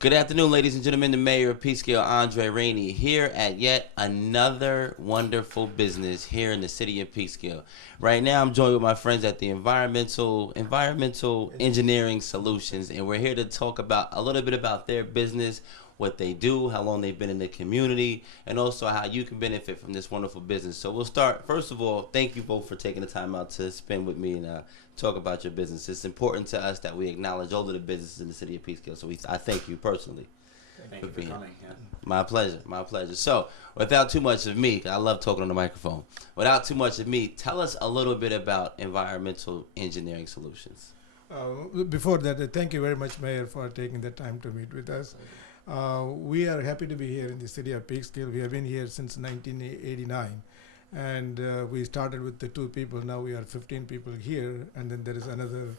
Good afternoon, ladies and gentlemen. The mayor of Peekskill, Andre Rainey, here at yet another wonderful business here in the city of Peekskill. Right now, I'm joined with my friends at the Environmental Engineering Solutions, and we're here to talk about a little bit about their business, what they do, how long they've been in the community, and also how you can benefit from this wonderful business. So we'll start. First of all, thank you both for taking the time out to spend with me and talk about your business. It's important to us that we acknowledge all of the businesses in the city of Peekskill. So I thank you personally. Thank you for coming. Yeah. My pleasure. My pleasure. So, without too much of me, 'cause I love talking on the microphone. Without too much of me, tell us a little bit about Environmental Engineering Solutions. Before that, thank you very much, Mayor, for taking the time to meet with us. We are happy to be here in the city of Peekskill. We have been here since 1989, and we started with the two people. Now we are 15 people here, and then there is another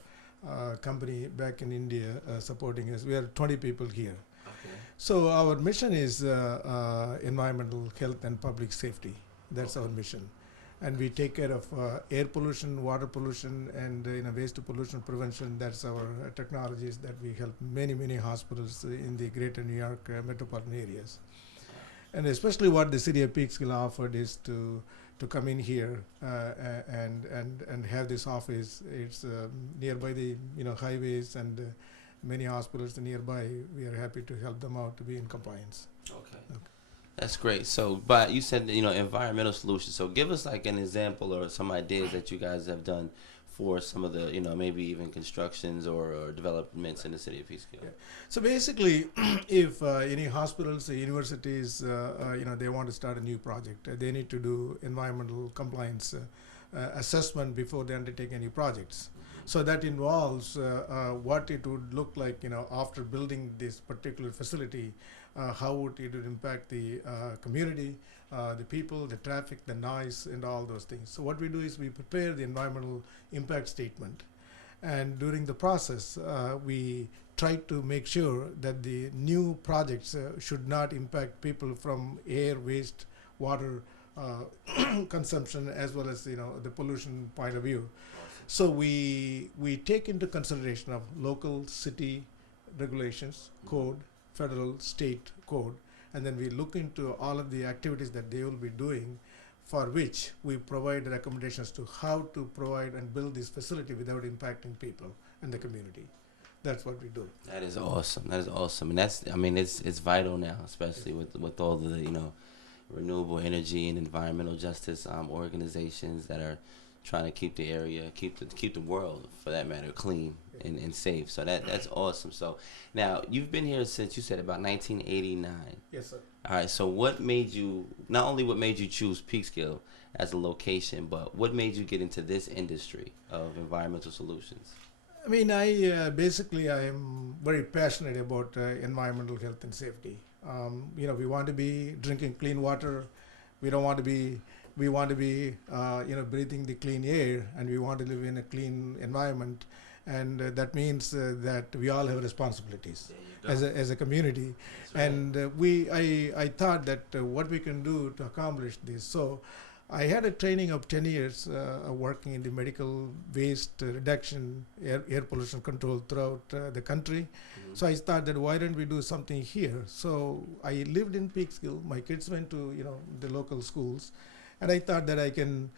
company back in India supporting us. We are 20 people here. Okay. So our mission is environmental health and public safety. That's our mission. And we take care of air pollution, water pollution, and waste pollution prevention. That's our technologies that we help many hospitals in the greater New York metropolitan areas. And especially what the city of Peekskill offered is to come in here and have this office. It's nearby the highways and many hospitals nearby. We are happy to help them out to be in compliance. Okay. That's great. So, but you said environmental solutions. So, give us like an example or some ideas that you guys have done for some of the maybe even constructions or developments in the city of Peekskill. Yeah. So basically, if any hospitals, universities, they want to start a new project, they need to do environmental compliance assessment before they undertake any projects. So that involves what it would look like, after building this particular facility, how would it would impact the community, the people, the traffic, the noise, and all those things. So what we do is we prepare the environmental impact statement, and during the process, we try to make sure that the new projects should not impact people from air, waste, water consumption, as well as the pollution point of view. So we take into consideration of local city regulations, code, federal, state code, and then we look into all of the activities that they will be doing, for which we provide recommendations to how to provide and build this facility without impacting people and the community. That's what we do. That is awesome. That is awesome, and it's vital now, especially with all the renewable energy and environmental justice organizations that are trying to keep the area, keep the world, for that matter, clean and safe. So that's awesome. So now you've been here since, you said, about 1989. Yes, sir. All right. So what made you choose Peekskill as a location, but what made you get into this industry of environmental solutions? I mean, I basically I am very passionate about environmental health and safety. We want to be drinking clean water. We don't want to be. We want to be, breathing the clean air, and we want to live in a clean environment, and that means that we all have responsibilities as a community. Right. And I thought that what we can do to accomplish this. So I had a training of 10 years working in the medical waste reduction, air pollution control throughout the country. Mm-hmm. So I thought that why don't we do something here? So I lived in Peekskill. My kids went to the local schools, and I thought that I can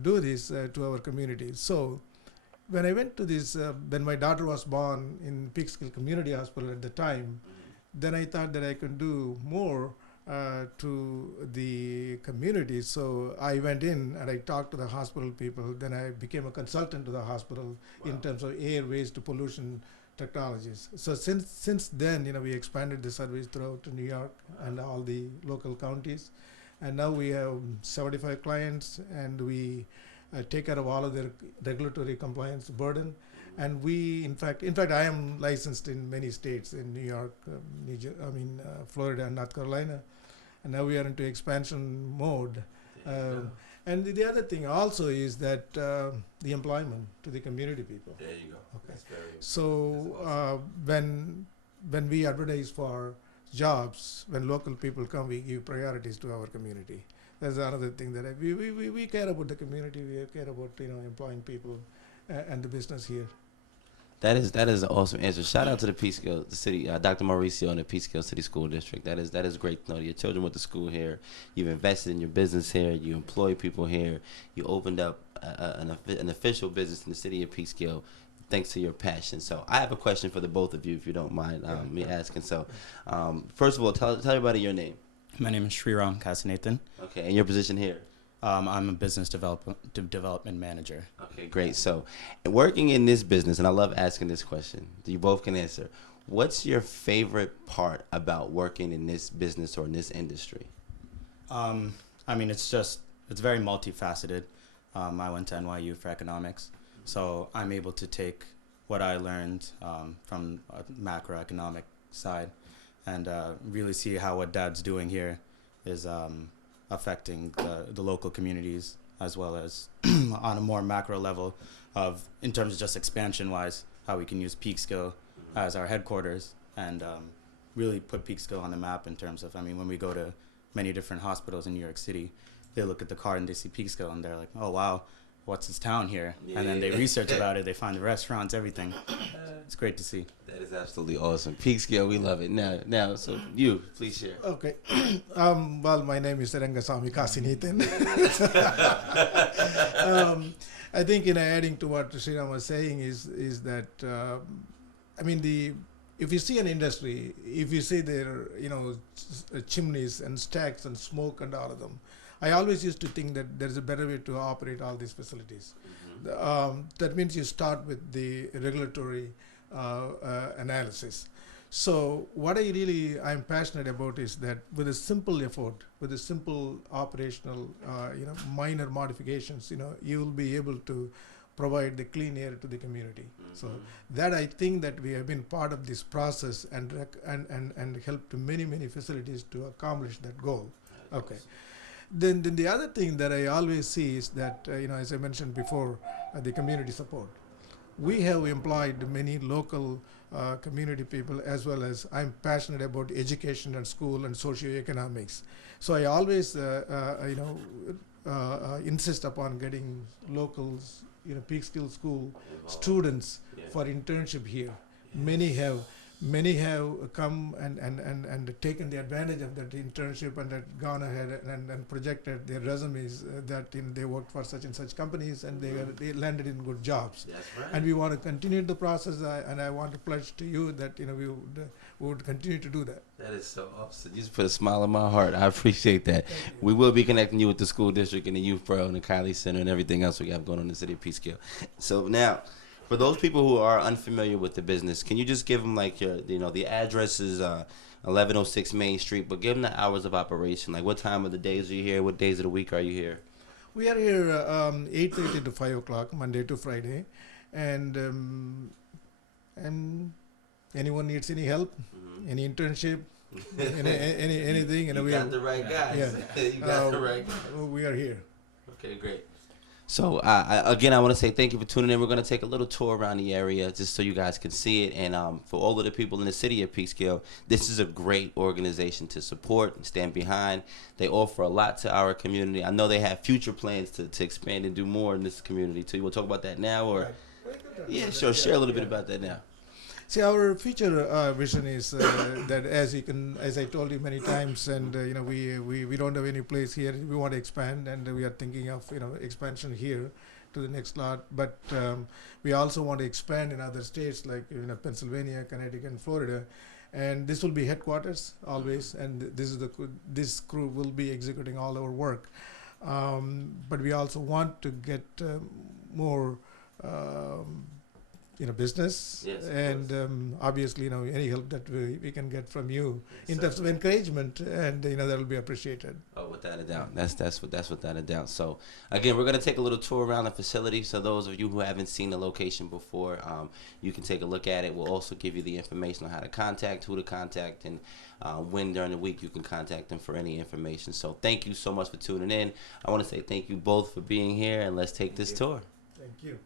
do this to our community. So when I went to this, when my daughter was born in Peekskill Community Hospital at the time, then I thought that I could do more to the community. So I went in and I talked to the hospital people. Then I became a consultant to the hospital. Wow. In terms of air, waste, pollution technologies. So since then, we expanded the service throughout New York and all the local counties. And now we have 75 clients, and we take care of all of their regulatory compliance burden. And we, in fact, I am licensed in many states, in New York, Florida, and North Carolina. And now we are into expansion mode. And the other thing also is that the employment to the community people. There you go. Okay. That's very. So awesome. when we advertise for jobs, when local people come, we give priorities to our community. That's another thing that we care about the community. We care about employing people and the business here. That is an awesome answer. Shout out to the Peekskill, the city, Dr. Mauricio and the Peekskill City School District. That is great to know. Your children went to school here. You've invested in your business here. You employ people here. You opened up an official business in the city of Peekskill, thanks to your passion. So I have a question for the both of you, if you don't mind me asking. So, first of all, tell everybody your name. My name is Sriram Kasanathan. Okay, and your position here. I'm a business development manager. Okay, great. So, working in this business, and I love asking this question. You both can answer. What's your favorite part about working in this business or in this industry? I mean, it's very multifaceted. I went to NYU for economics, so I'm able to take what I learned from a macroeconomic side and really see how what Dad's doing here is affecting the local communities, as well as on a more macro level in terms of just expansion-wise, how we can use Peekskill as our headquarters and really put Peekskill on the map in terms of, I mean, when we go to many different hospitals in New York City, they look at the card and they see Peekskill and they're like, oh, wow, what's this town here? Yeah. And then they research about it, they find the restaurants, everything. It's great to see. That is absolutely awesome. Peekskill, we love it. Now, so you, please share. Okay. Well, my name is Rangasamy Kasinithan. I think, adding to what Sriram was saying is that, I mean, if you see an industry, if you see their, chimneys and stacks and smoke and all of them, I always used to think that there's a better way to operate all these facilities. Mm-hmm. That means you start with the regulatory analysis. So what I'm passionate about is that with a simple effort, with a simple operational, minor modifications, you will be able to provide the clean air to the community. Mm-hmm. So that I think that we have been part of this process and helped to many facilities to accomplish that goal. Okay. Then the other thing that I always see is that, as I mentioned before, the community support. We have employed many local community people, as well as I'm passionate about education and school and socioeconomics. So I always, insist upon getting locals, Peekskill School students for internship here. Many have come and taken the advantage of that internship and had gone ahead and projected their resumes that they worked for such and such companies and they landed in good jobs. That's right. And we want to continue the process, and I want to pledge to you that we would continue to do that. That is so awesome. You just put a smile on my heart. I appreciate that. We will be connecting you with the school district and the youth pro and the Kylie Center and everything else we have going on in the city of Peekskill. So now, for those people who are unfamiliar with the business, can you just give them the address is 1106 Main Street, but give them the hours of operation. Like what time of the days are you here? What days of the week are you here? We are here 8:30 to 5 o'clock, Monday to Friday, and anyone needs any help, any internship, anything, you got the right guys. Yeah. You got the right guys. We are here. Okay, great. So, again, I want to say thank you for tuning in. We're going to take a little tour around the area just so you guys can see it. And for all of the people in the city of Peekskill, this is a great organization to support and stand behind. They offer a lot to our community. I know they have future plans to expand and do more in this community, too. You want to talk about that now? Or? Right. Yeah, sure. Share a little bit about that now. See, our future vision is that as I told you many times, and we don't have any place here. We want to expand, and we are thinking of expansion here to the next lot. But we also want to expand in other states like Pennsylvania, Connecticut, and Florida. And this will be headquarters always, and this crew will be executing all our work. But we also want to get more. Business, yes, and obviously, any help that we can get from you in terms of encouragement, and that will be appreciated. Oh, without a doubt, that's without a doubt. So, again, we're gonna take a little tour around the facility. So those of you who haven't seen the location before, you can take a look at it. We'll also give you the information on how to contact, who to contact, and when during the week you can contact them for any information. So, thank you so much for tuning in. I want to say thank you both for being here, and let's take this tour. Thank you.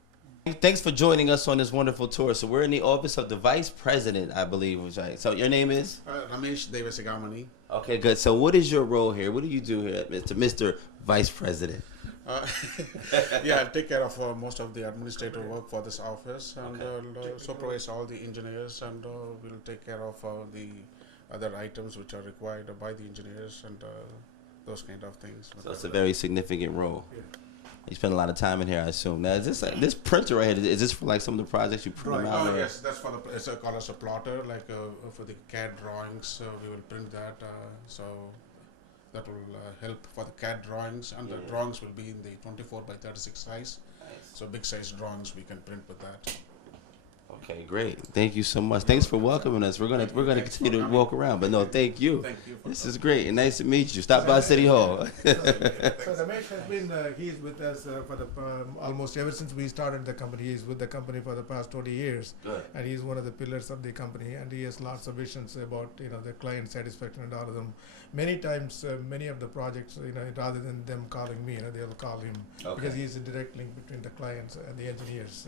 Thanks for joining us on this wonderful tour. So we're in the office of the Vice President, I believe was right. So your name is? Ramesh Devasigamani. Okay, good. So what is your role here? What do you do here, Mr. Vice President? Yeah, I'll take care of most of the administrative work for this office, and supervise all the engineers, and we'll take care of the other items which are required by the engineers, and those kind of things. So it's a very significant role. You spend a lot of time in here, I assume. Now, is this like, this printer right here? Is this for like some of the projects you print them out? Oh or- yes, that's for the it's called as a plotter. Like for the CAD drawings, we will print that. So that will help for the CAD drawings, and the Yeah. drawings will be in the 24 by 36 size. Nice. So big size drawings we can print with that. Okay, great. Thank you so much. Thanks for welcoming us. We're gonna Thanks continue for to coming. walk around, but no, thank you. Thank you. For This is great and nice to meet you. Stop by City Hall. So Ramesh has been, he's with us for the almost ever since we started the company. He's with the company for the past 20 years, Good. and he's one of the pillars of the company. And he has lots of visions about the client satisfaction and all of them. Many times, many of the projects, rather than them calling me, they'll call him because he's a direct link between the clients and the engineers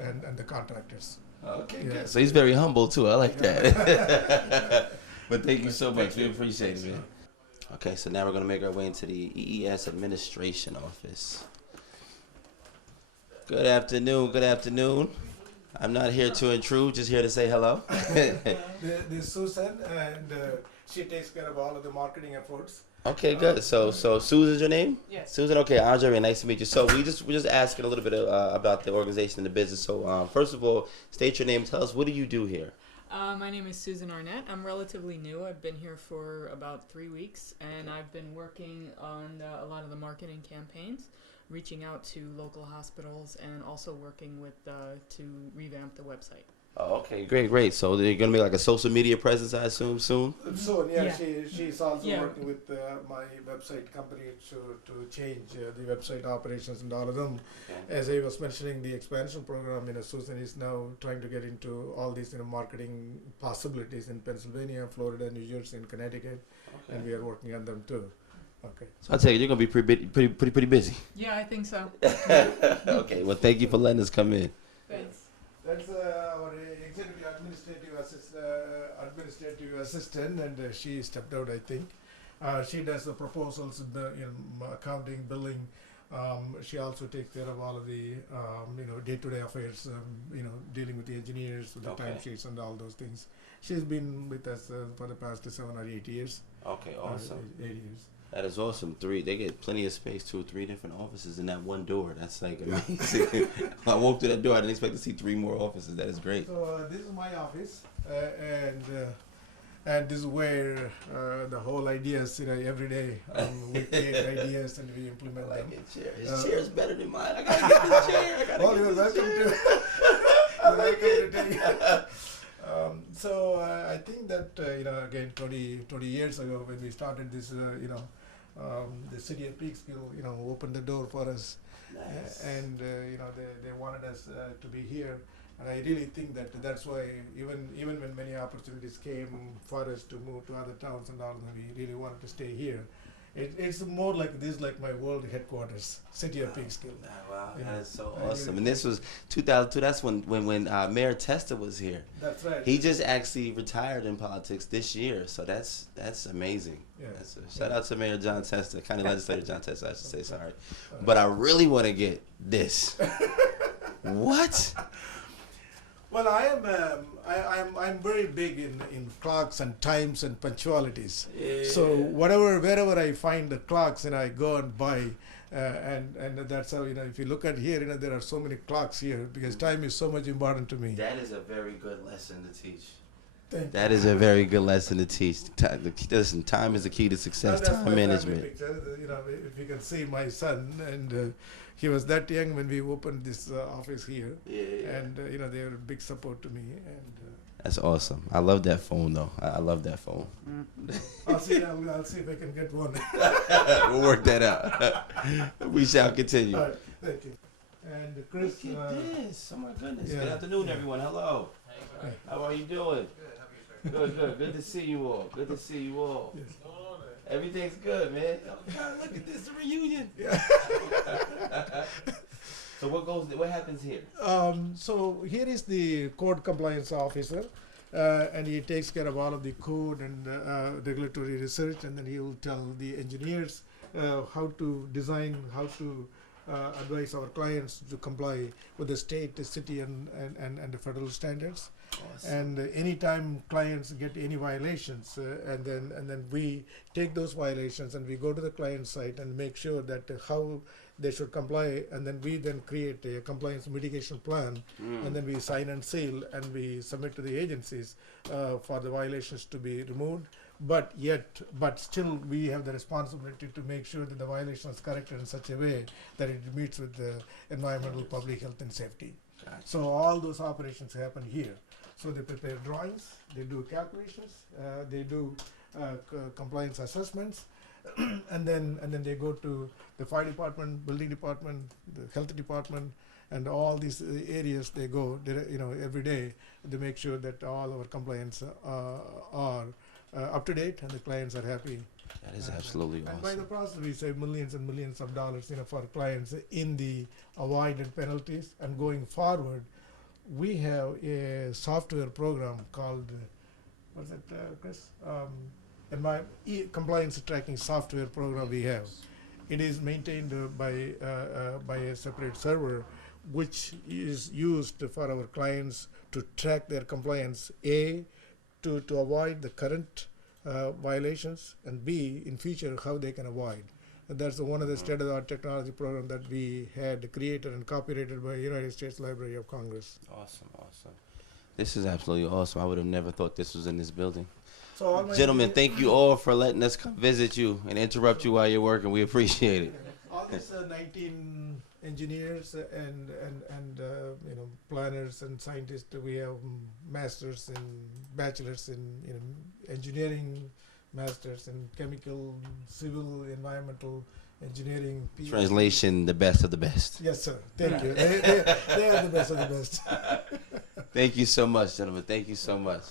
and the contractors. Okay, Yeah. good. So he's very humble too. I like that. But thank you so much. We appreciate it, man. Okay, so now we're gonna make our way into the EES administration office. Good afternoon. Good afternoon. I'm not here to intrude, just here to say hello. This Susan, and she takes care of all of the marketing efforts. Okay, good. So Susan's your name? Yes. Susan. Okay, Andre, nice to meet you. So we're just asking a little bit about the organization and the business. So first of all, state your name. Tell us, what do you do here? My name is Susan Arnett. I'm relatively new. I've been here for about 3 weeks, and I've been working on a lot of the marketing campaigns, reaching out to local hospitals, and also working with to revamp the website. Oh, okay, great. So you're gonna be like a social media presence, I assume, soon. Soon, Yeah. she's also Yeah. working with my website company to change the website operations and all of them. As I was mentioning, the expansion program, Susan is now trying to get into all these marketing possibilities in Pennsylvania, Florida, New Jersey, and Connecticut, and we are working on them too. Okay. So I tell you, you're gonna be pretty busy. Yeah, I think so. Okay. Well, thank you for letting us come in. Thanks. That's our executive administrative assistant, and she stepped out, I think. She does the proposals, accounting, billing. She also takes care of all of the day-to-day affairs, dealing with the engineers, with the Okay. timesheets and all those things. She's been with us for the past 7 or 8 years. Okay, awesome. 8 years. That is awesome. They get plenty of space, 2 or 3 different offices in that one door. That's like amazing. I walked through that door, I didn't expect to see 3 more offices. That is great. So this is my office, and this is where the whole ideas, every day we create ideas and we I implement like them. it. Chair. His chair is better than mine. I gotta get this chair. I gotta Well, get you're this welcome chair. to. You're welcome to take. So I think that again 20 years ago when we started this, the city of Peekskill, opened the door for us, Nice. and they wanted us to be here. And I really think that that's why even when many opportunities came for us to move to other towns and all, we really wanted to stay here. It's more like this, like my world headquarters, city of Peekskill. Wow, Yeah. that is so I awesome. really- And this was 2002. That's when Mayor Testa was here. That's right. He just actually retired in politics this year, so that's amazing. Yeah. That's shout out to Mayor John Testa, County Legislator John Testa, I should say. Sorry, but I really want to get this. What? Well, I'm very big in clocks and times and punctualities. So wherever I find the clocks, and I go and buy, and that's how if you look at here, there are so many clocks here because time is so much important to me. That is a very good lesson to teach. Thank That is a very good lesson to teach. Listen, time is the key to success. That's my Time family management. picture. If you can see my son, and he was that young when we opened this office here, and they were a big support to me. And That's awesome. I love that phone though. I love that phone. I'll see if I can get one. We'll work that out. We shall continue. All right, thank you. And Chris, Look at this. Oh my goodness. yeah. Good afternoon, everyone. Hello. Hey. How are you doing? Good. Good to see you all. Good to see you all. Yes. Everything's good, man. Oh, God, look at this, the reunion. So what happens here? So here is the code compliance officer, and he takes care of all of the code and regulatory research, and then he will tell the engineers how to design, how to advise our clients to comply with the state, the city, and the federal standards. Awesome. And anytime clients get any violations, and then we take those violations and we go to the client site and make sure that how they should comply, and then we then create a compliance mitigation plan, and then we sign and seal and we submit to the agencies for the violations to be removed. But still we have the responsibility to make sure that the violation is corrected in such a way that it meets with the environmental, public health, and safety. Gotcha. So all those operations happen here. So they prepare drawings, they do calculations, they do compliance assessments, and then they go to the fire department, building department, the health department, and all these areas they go, every day to make sure that all our compliance are up to date and the clients are happy. That is absolutely And by the awesome. process, we save millions and millions of dollars, for clients in the avoided penalties. And going forward, we have a software program called, what's it, Chris? Compliance tracking software program we have. It is maintained by a separate server, which is used for our clients to track their compliance, A, to avoid the current violations, and B, in future, how they can avoid. And that's one of the state-of-the-art technology program that we had created and copyrighted by United States Library of Congress. Awesome. This is absolutely awesome. I would have never thought this was in this building. So all my Gentlemen, thank you all for letting us come visit you and interrupt you while you're working. We appreciate it. all these 19 engineers and planners and scientists, we have masters and bachelors in engineering, masters in chemical, civil, environmental engineering. PhD. Translation: the best of the best. Yes, sir. Thank you. They are the best of the best. Thank you so much, gentlemen. Thank you so much.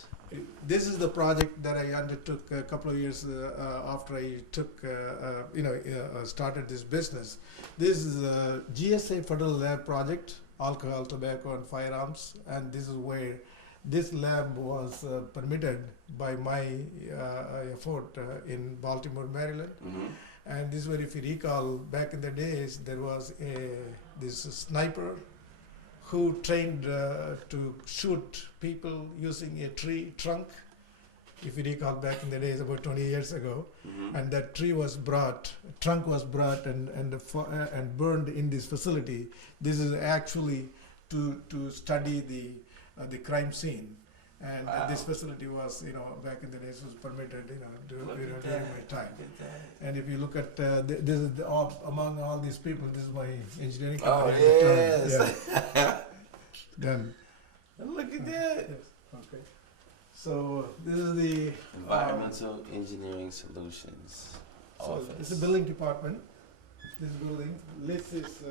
This is the project that I undertook a couple of years after I started this business. This is a GSA Federal Lab project, alcohol, tobacco, and firearms, and this is where this lab was permitted by my effort in Baltimore, Maryland. And this is where, if you recall, back in the days, there was this sniper who trained to shoot people using a tree trunk. If you recall, back in the days, about 20 years ago, and that trunk was brought and burned in this facility. This is actually to study the crime scene. And this facility was, back in the days, was permitted, during my time. And if you look at this is among all these people, this is my engineering company. Oh, yes. Yeah. Done. Look at that. Yes. Okay. So this is the Environmental Engineering Solutions so office. this is the building department. This building. Liz is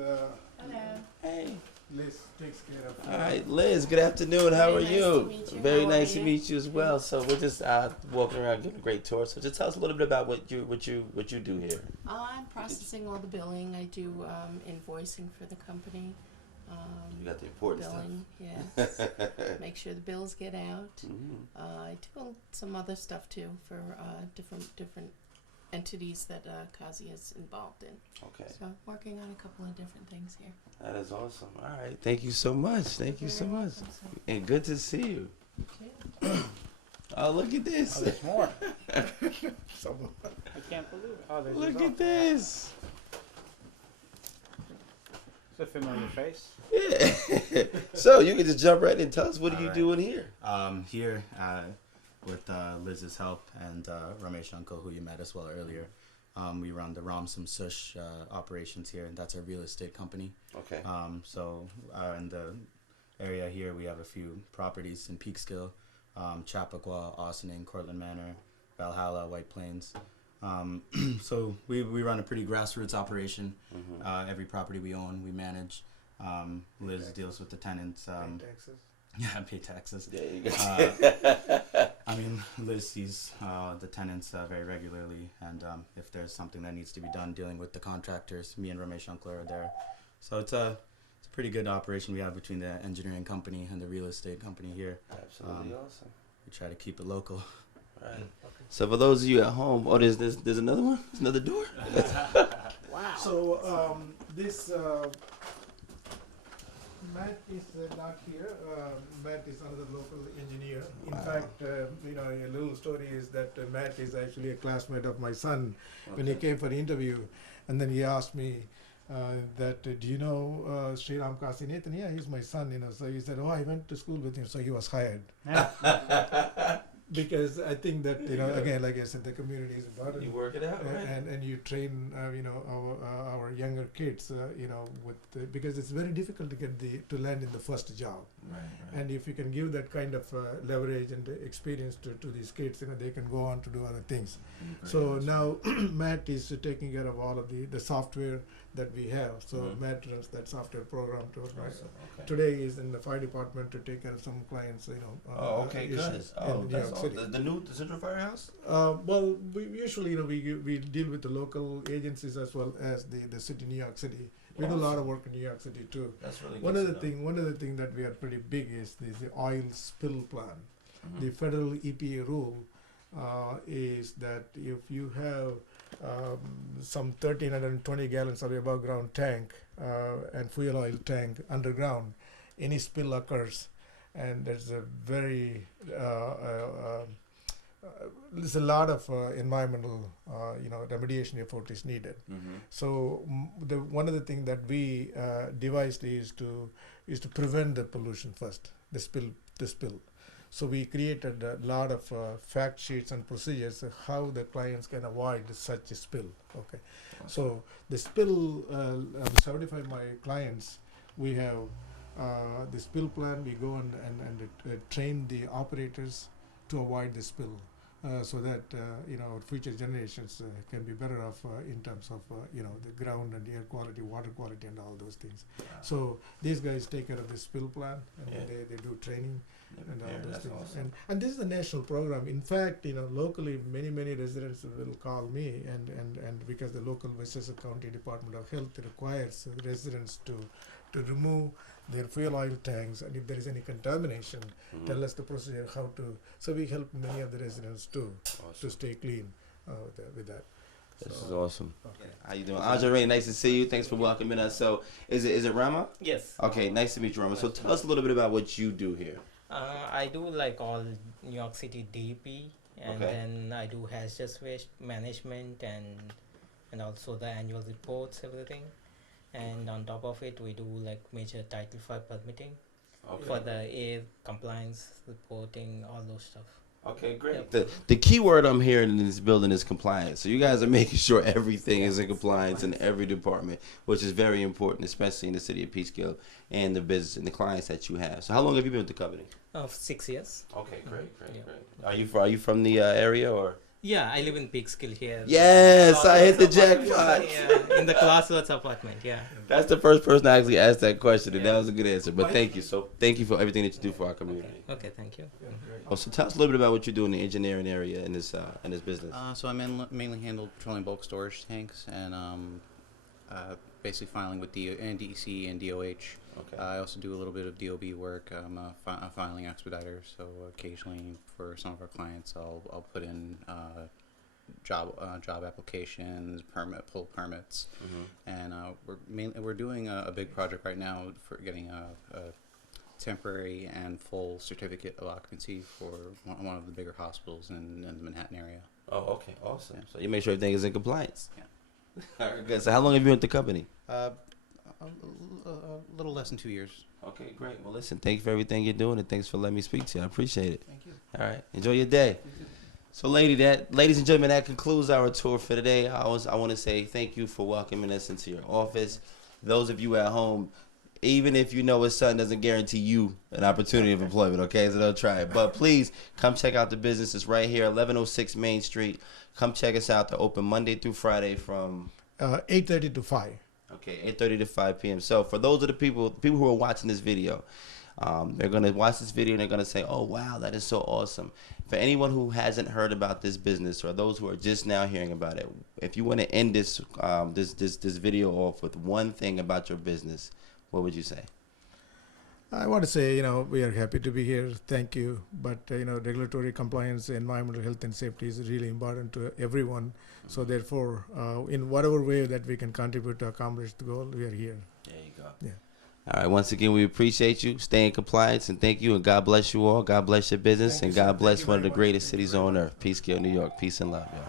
Hello. Hey. Liz takes care of. All right, Liz. Good afternoon. How are Very nice you? to meet you. Very How are nice to you? meet you as well. So we're just walking around, giving a great tour. So just tell us a little bit about what you do here. I'm processing all the billing. I do invoicing for the company. You got the important Billing, yes. Make sure the bills get out. stuff. I do some other stuff too for different entities that Kazi is involved in. Okay, So I'm working on a couple of different things here. that is awesome. All right, thank you so much. Thank you so You're much, welcome, sir. and good to see you. Okay. Oh, look at this! There's more. Someone. I can't believe it. Oh, there's Look yours at this! It's a familiar face. Yeah. So you can just jump right in and tell us what are you Alright. doing here? Here, with Liz's help and Ramesh Uncle, who you met as well earlier, we run the Ramsam Sush operations here, and that's a real estate company. Okay. So in the area here, we have a few properties in Peekskill, Chappaqua, Ossining, Cortland Manor, Valhalla, White Plains. So we run a pretty grassroots operation. Every property we own, we manage. Liz deals with the tenants. Taxes. Yeah, pay taxes. There you go. I mean, Liz sees the tenants very regularly, and if there's something that needs to be done dealing with the contractors, me and Ramesh Unkler are there. So it's a pretty good operation we have between the engineering company and the real estate company here. Absolutely awesome. We try to keep it local. Right. So for those of you at home, oh, there's another one. There's another door. Wow. So this Matt is not here. Matt is another local engineer. In Wow. fact, a little story is that Matt is actually a classmate of my son when he came for the interview, and then he asked me that do you know Sri Ram Kasinathan? Yeah, he's my son. So he said, oh, I went to school with him, so he was hired. Because I think that again, like I said, the community is important. You work it out, right? And you train our younger kids because it's very difficult to get to land in the first job, Right. and if you can give that kind of leverage and experience to these kids, they can go on to do other things. So now Matt is taking care of all of the software that we have. So Mhm. Matt runs that software program to us. Awesome. Okay. Today is in the fire department to take care of some clients. Oh, okay, good. issues Oh, in New that's York all. City. The Central Firehouse. Well, we usually, we deal with the local agencies as well as the city, New York City. We do a lot of work in New York City too. That's really One of the thing that we are pretty big is the oil spill plan. Mhm. The federal EPA rule is that if you have some 1,320 gallons of above ground tank and fuel oil tank underground, any spill occurs, and there's a very there's a lot of environmental remediation effort is needed. Mm-hmm. So one of the things that we devised is to prevent the pollution first, the spill. So we created a lot of fact sheets and procedures of how the clients can avoid such a spill. Okay, so the spill, certify my clients. We have the spill plan. We go and train the operators to avoid the spill. So that our future generations can be better off in terms of the ground and air quality, water quality, and all those things. So these guys take care of the spill plan, and Yeah. they do training and all those That's things. awesome. And this is a national program. In fact, locally many residents will call me, and because the local Westchester County Department of Health requires residents to remove their fuel oil tanks, and if there is any contamination, Mhm. tell us the procedure how to. So we help many of the residents too to Awesome. stay clean with that. This So- is awesome. Okay. How you doing, Andre Ray? Nice to see you. Thanks for welcoming us. So, is it Rama? Yes. Okay, nice to meet you, Rama. So, tell us a little bit about what you do here. I do like all New York City DEP, and Okay. then I do hazardous waste management and also the annual reports, everything. And on top of it, we do like major Title V permitting for the air compliance reporting, all those stuff. Okay, great. Yep. The key word I'm hearing in this building is compliance. So you guys are making sure everything is in compliance in every department, which is very important, especially in the city of Peekskill and the business and the clients that you have. So how long have you been with the company? Of 6 years. Okay, great. Yeah. Are you from the area or? Yeah, I live in Peekskill here. Yes, I hit the Apartment, jackpot. Yeah, in the Crossroads apartment. Yeah. That's the first person I actually asked that question, and that was a good answer. But thank you. So thank you for everything that you do for our community. Okay, thank you. So tell us a little bit about what you do in the engineering area in this business. So I mainly handle petroleum bulk storage tanks and basically filing with NDEC and DOH. Okay. I also do a little bit of DOB work. I'm a filing expediter, so occasionally for some of our clients, I'll put in job applications, pull permits, and we're doing a big project right now for getting a temporary and full certificate of occupancy for one of the bigger hospitals in the Manhattan area. Oh, okay, awesome. Yeah. So you make sure everything is in compliance. Yeah. All right, good. So how long have you been with the company? A little less than 2 years. Okay, great. Well, listen, thank you for everything you're doing, and thanks for letting me speak to you. I appreciate it. Thank you. All right, enjoy your day. So, ladies and gentlemen, that concludes our tour for today. I want to say thank you for welcoming us into your office. Those of you at home, even if you know his son doesn't guarantee you an opportunity of employment, okay? So don't try it. But please come check out the business. It's right here, 1106 Main Street. Come check us out. They're open Monday through Friday from 8:30 to 5. Okay, 8:30 to 5 p.m. So for those of the people who are watching this video, they're going to watch this video and they're going to say, oh, wow, that is so awesome. For anyone who hasn't heard about this business or those who are just now hearing about it, if you want to end this video off with one thing about your business, what would you say? I want to say, we are happy to be here. Thank you. But, regulatory compliance, environmental health and safety is really important to everyone. So therefore, in whatever way that we can contribute to accomplish the goal, we are here. There you go. Yeah. All right. Once again, we appreciate you. Stay in compliance, and thank you. And God bless you all. God bless your business, Thank and you, sir. God Thank bless you one of very the much. greatest Thank you cities very on much. earth, Peekskill, New York. Peace and love, y'all.